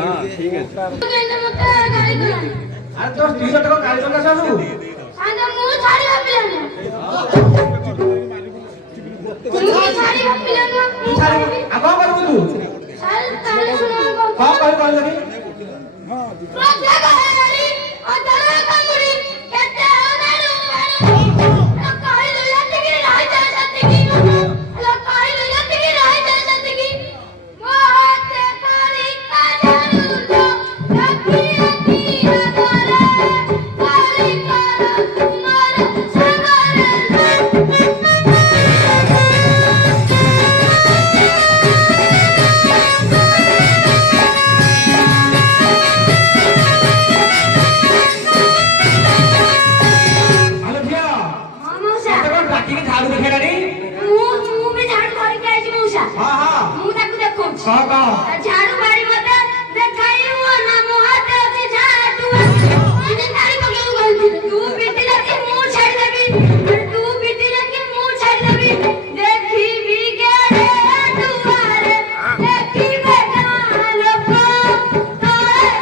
हां ठीक है अरे तो 300 টাকা গাড়ি দরকার সালু সাদা মু ছাড়ি ভাবিলেন তুমি ছাড়ি ভাবিলেন মু ছাড়ি আগো করবু তু সাল তালে শুনো কম কর দেখি প্রজ্ঞা গাড়ি অতরা কামুড়ি কেতে আনারু লকাইলো ইয়াতিকি রাইতা সাতিকি লকাইলো ইয়াতিকি রাইতা সাতিকি মোহাতে করি কাজারু তো রাখি রাখি আদরে করি কর তোমার সাগরে झाड़ू बाड़ी मते देखाई हुआ ना मोहाते अछि झाड़ू मैंने गाड़ी पकड़ू गलती तू बिटी लगी मुंह छाड़ देबी तू बिटी लगी मुंह छाड़ देबी देखी भी गेरे दुआरे देखी बेटा लोग तारे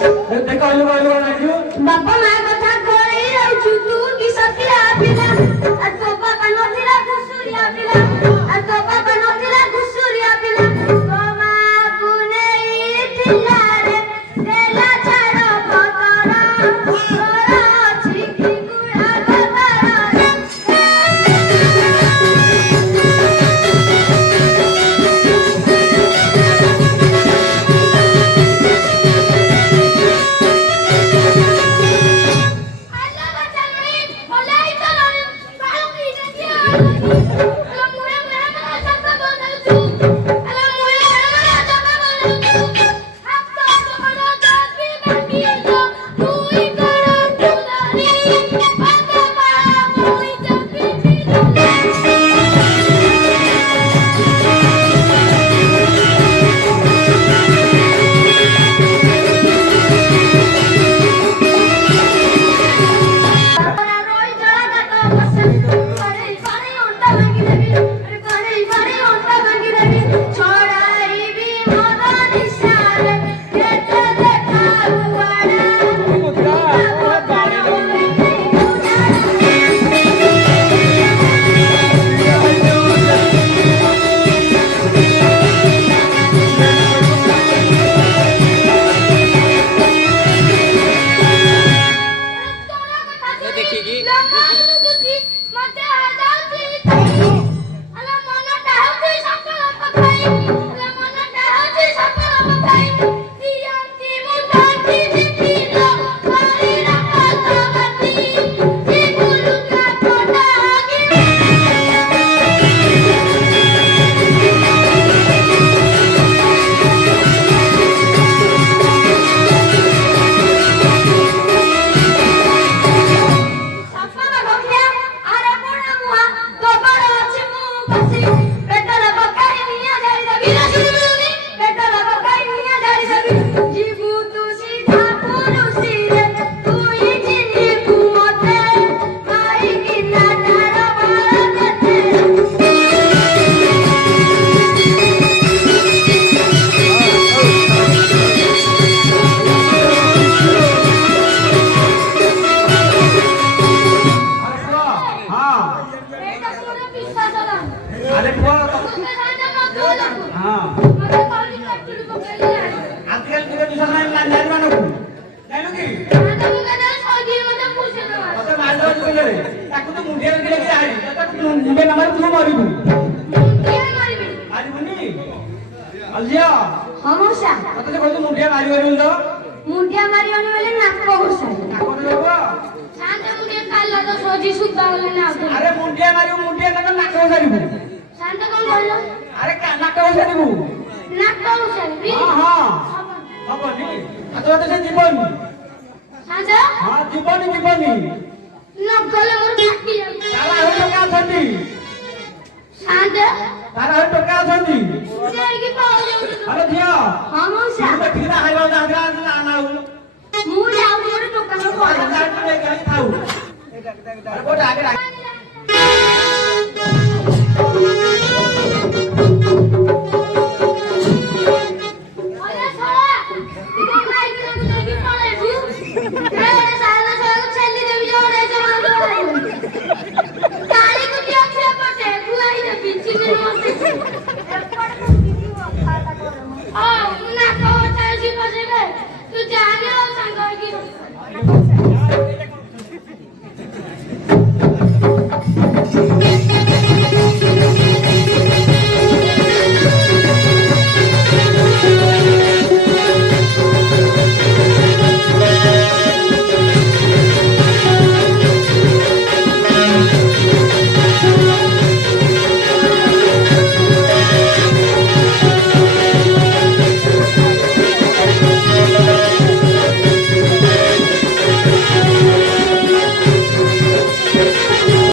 साड़ी की बाबा मां कथा कोई रहू तू की सतिया पिला आ तो बाबा नथिला घुसुरिया पिला आ तो बाबा नथिला घुसुरिया पिला तो मां पुने थिला रे देला छाड़ो पतरा तोरा छिकी गुड़ा पतरा କହିଲେ ତାକୁ ତ ମୁଣ୍ଡିଆ ଲାଗିଲେ କି ଆଇ ତାକୁ ମୁଣ୍ଡିଆ ନ ମାରି ତୁ ମରିବୁ ମାରିବୁନି ଆଲିଆ ହଁ ମଉସା ତତେ ଯେ କହିଛୁ ମୁଣ୍ଡିଆ ମାରିବନି ତ ମୁଣ୍ଡିଆ ମାରିବନି ବୋଲେ ନାକ ଘୋଷା ନାକ ଦେବ ଶାନ୍ତ ମୁଣ୍ଡିଆ କାଲା ତ ସଜି ସୁଦ୍ଧା ଗଲେ ନା ଆରେ ମୁଣ୍ଡିଆ ମାରିବୁ ମୁଣ୍ଡିଆ ନା ନାକ ଘୋଷାରିବୁ ଶାନ୍ତ କଣ କହିଲ ଆରେ ନାକ ଘୋଷାରିବୁ ନାକ ଘୋଷାରିବି ହଁ ହବନି ଆଉ ତୋତେ ସେ ଯିବନି ଶାନ୍ତ ହଁ ଯିବନି ନ ଗଲେ ମୋର ଫାଟି ଯାଉଛି ତାର ଆହୁରି ଟଙ୍କା ଅଛନ୍ତି ଶାନ୍ତ ତାର ଆହୁରି ଟଙ୍କା ଅଛନ୍ତି ଯାଇକି ପଳେଇ ଆରେ ଝିଅ ହଁ ମଉସା ଦେଖିକି ନା ହାଇବା ଯାହା ନାଉ ମୁଁ ଯାଉଛି ଗୋଟେ ଦୋକାନ ପଳେଇ ଥାଉ ଆରେ କୋଉଟା ଆଗେ ତୁ ଜାଣି ସାଙ୍ଗ ହେଇକି